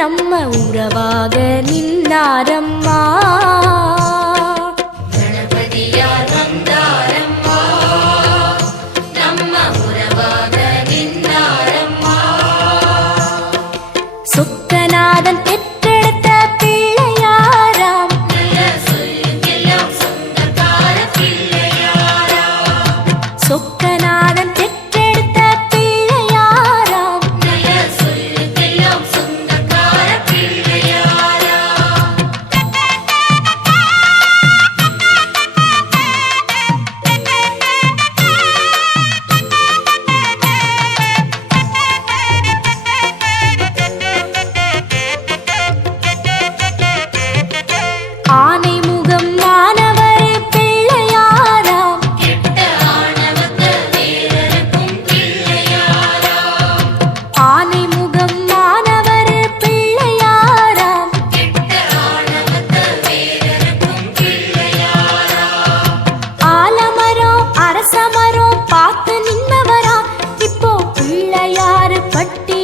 நம்ம உறவாக நின்னாரம்மா. பட்டி